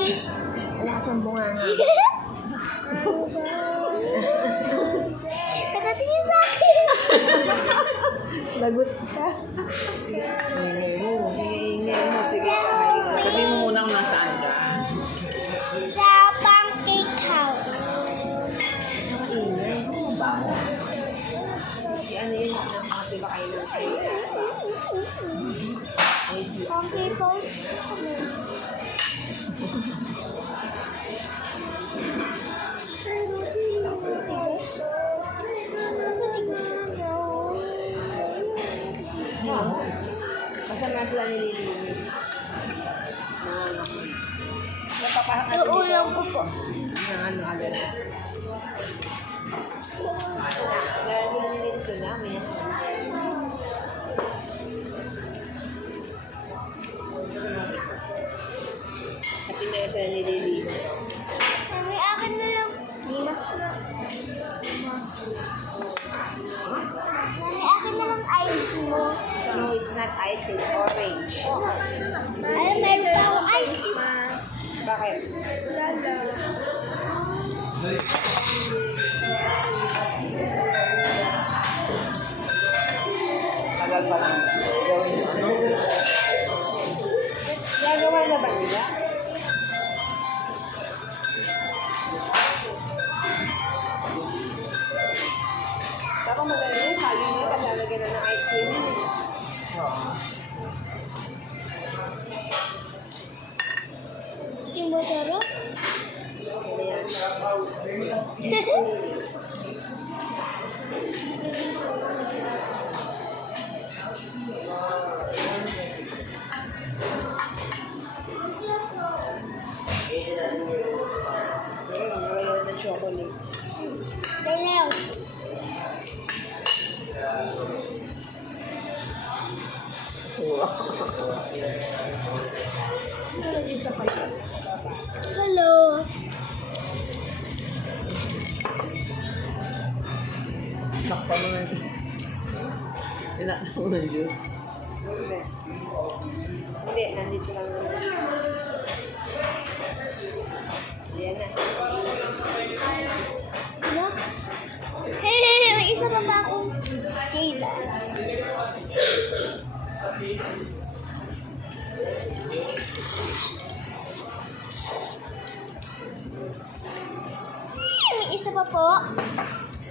ice. Wala kang bunga nga. Nakatingin sa akin. Lagot ka. Ingay mo. Ingay mo. Sige, Sabihin mo muna kung nasaan ka. Sa pancake house. ingay. Bango. Ano yun? Nakakatiba kayo ng kayo. Pancake house. Kasama sila nililinis. Napapahakan Uulang ko po. agad. Dahil nililinis ko namin. Kasi meron sila nililinis. May akin na lang. Mas na. May akin na lang ice mo. No, it's not ice cream, it's orange. Ay, meron pa akong ice cream. Bakit? Tagal pa lang. Gawin yung ano. Gagawa na ba nila? Baka magaling yung halo nila pag lalagyan na ng ice cream yun eh. Oo. Yung masarap. Ano yan? Ngayon ng chocolate. Ganyan. Hello. Sakpa mo na ito. Inakta mo ng juice. Hindi, nandito lang. Ayan na. Ano? Hey, may isa pa ba akong sila? May isa pa po.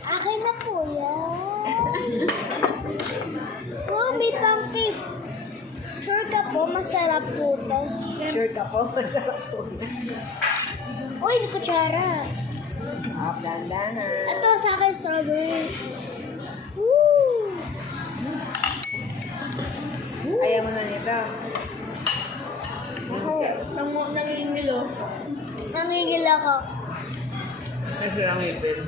Akin na po yan. Oh, may pancake. Sure ka po, masarap po to. Sure ka po? Masarap po. Uy, may kutsara. Dandanan. Ito sa akin, strawberry. Woo! Ayaw mo na nito. Ako, nangingilo. Nangingil ako. Kasi ang ipin.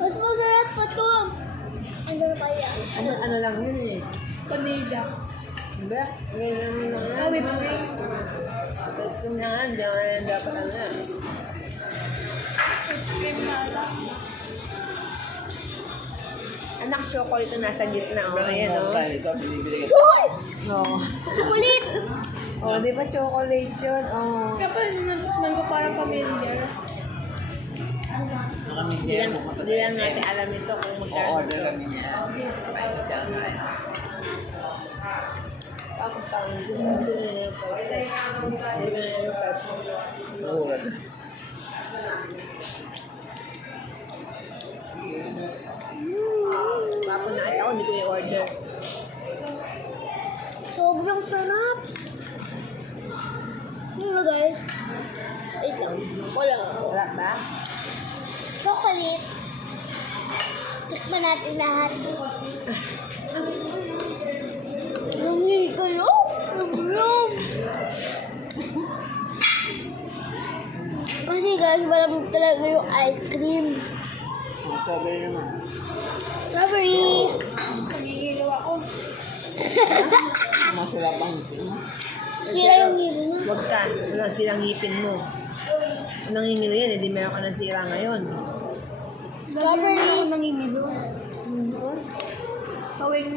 Mas masarap pa to. Ano kaya? Ano lang yun eh. Panida. Diba? Ngayon lang na. Whipped cream. Tapos kung na nga, hindi ako rin dapat ano na. Anak, chocolate na nasa gitna. O, ayan o. Ikaw, binibili ka. Uy! Oo. Chocolate! O, di ba chocolate yun? O. Kapag naman ko parang familiar. Hindi lang, hindi lang natin alam ito kung magkano. O-order kami niya. Tapos parang hindi na yung pwede. Hindi na yung pwede. Oo. Tapos nakita ko, hindi ko yung order. Sobrang sarap. Ano guys? Wait lang. Wala. Wala ba? Chocolate. Tikman natin lahat. Lumili kayo? Sobrang. Kasi guys, walang talaga yung ice cream. Sabi naman. Strawberry. Nagigilo ako. Masarap ang ipin mo. Sira yung ngipin mo. Huwag ka. Wala silang ngipin mo. Nangingilo yan, hindi meron ka ng sira ngayon. Strawberry. Nangingilo. Kawing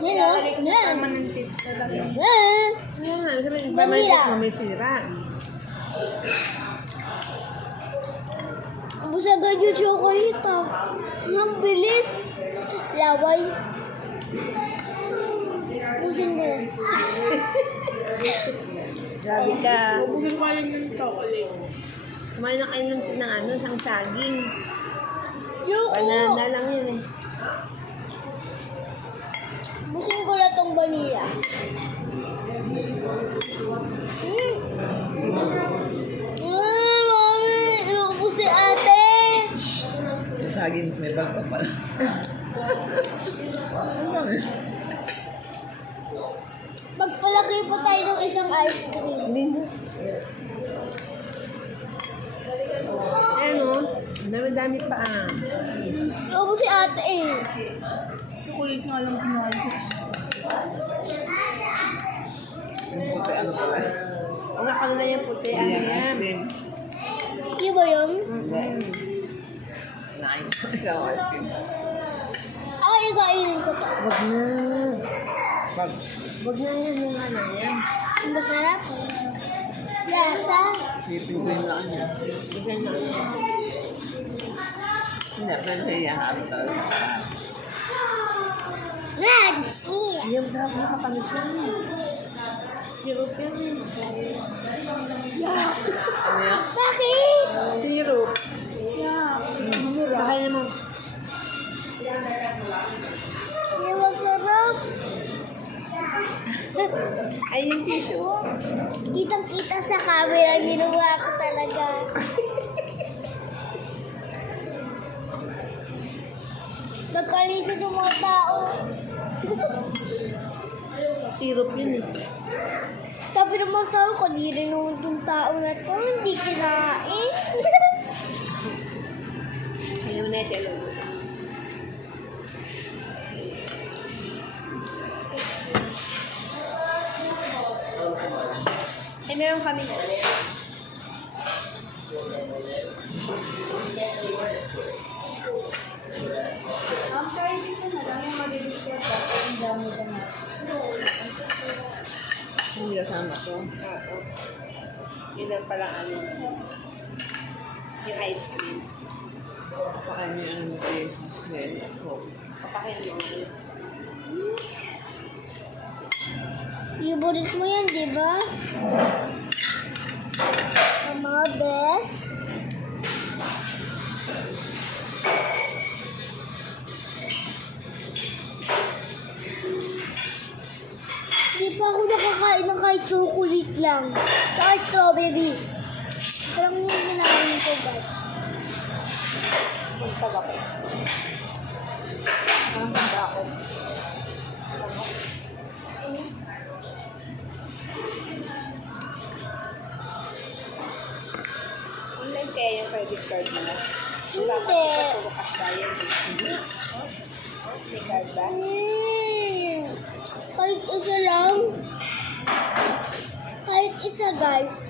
Yan o. Yan. permanente talaga. Yan. Sabi, Vanilla. may sira. Ubus agad yung chocolate ah. Ang bilis. Laway. Ubusin ko yan. Grabe ka. Ubusin ko alam ng chocolate. Kumain na kayo ng ano, ng saging. Yoko. Banana lang yun eh. Ubusin ko na tong vanilla. Mami! Inuubos si ate! Yung saging, may bag pa pala. Ano dami? Magpalaki po tayo ng isang ice cream. Hindi mo. Ayan o. Ang dami-dami pa ah. Inuubos si ate eh. Chocolate nga lang pinahal ko. Yung puti, ano pala? O nga kanila yung puti. Ano yan? Di ba yun? Nice. Ikaw, ice cream. Ay, ikainin ko pa. Wag na. Wag na yan yung ano yan. Ang masarap. Lasa. Pipinduin lang niya. Design na yan. Hindi, pero siya iyaharap talaga sa parang. Red sweet. Yung sarap na kapalit yan. Syrup yan. Ano yan? Bakit? Syrup. Sakay naman. Hindi masarap. Ay, yung tissue. Kitang-kita sa camera, ginawa ko talaga. Nagkalisan yung mga tao. Syrup yun eh. Sabi ng mga tao, kanina nung yung tao na to, hindi kinain. Ayaw na siya lang. Eh, meron kami na. Hindi kasama ko. Oo. Yun lang pala ano. Yung ice cream. Pakain niyo ang taste. Then, coke. Papakain mo. Favorite mo yan, di ba? Ang mga best. Di pa ako nakakain ng kahit chocolate lang. Saka strawberry. Parang yung kinain ko, guys. Magpabaki. Ang ganda ako. Online kaya yung credit card mo na? Hindi. Bukas tayo. May card ba? Kahit isa lang. Kahit isa, guys.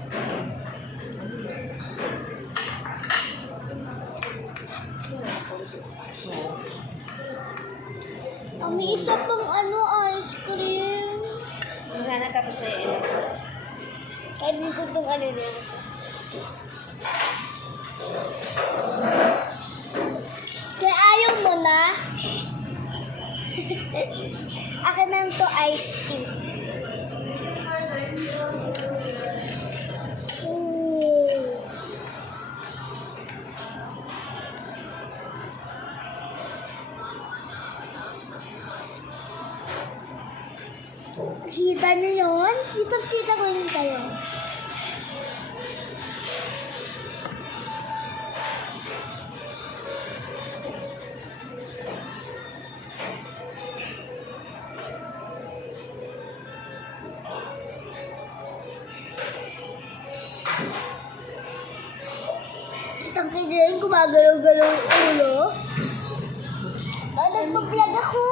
May isa pang ice cream. Sana tapos na yun. Kahit dito itong ano rin. Kaya ayaw mo na. Akin lang to iced tea. Ooh. Kita niyo yun? Kita ko rin kayo. Kitang-kita rin gumagalaw-galaw yung ulo. Nagpa-vlog ako!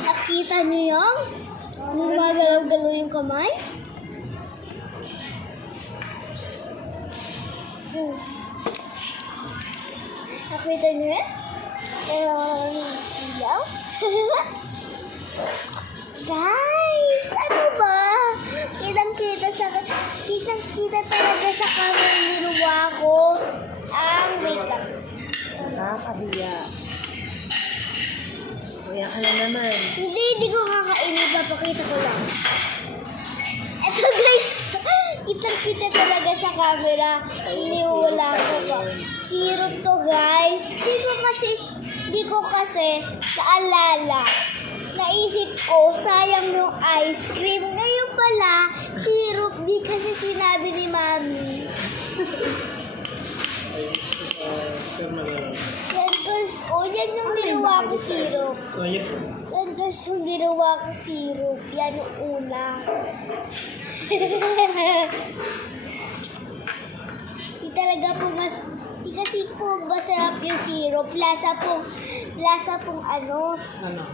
Nakita niyo yun? Gumagalaw gumagalaw-galaw yung kamay. Nakita niyo yan? Ilaw? Guys, ano ba? Kitang-kita talaga sa camera yung ginawa ko. Wait lang. Nakakahiya. Kuya ka na naman. Hindi ko kakainin. Papakita ko lang. Eto guys, kitang-kita talaga sa camera. Iniwala ko pa. Syrup to guys. Di ko kasi naalala. Naisip ko, sayang yung ice cream. Ngayon pala, syrup. Di kasi sinabi ni Mami. Yan guys, yan yung ginawa ko syrup. Yan guys, yung ginawa ko syrup. Yan yung una. Di talaga po di kasi po masarap yung syrup. Lasa pong ano. Ano?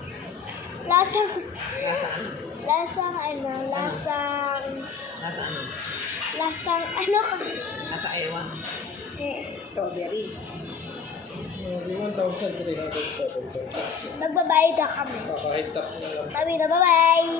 Lasang Nasa ano? lasang ano kasi. Nasa ewan. Strawberry. Magbabayad na kami. Kami na, bye-bye!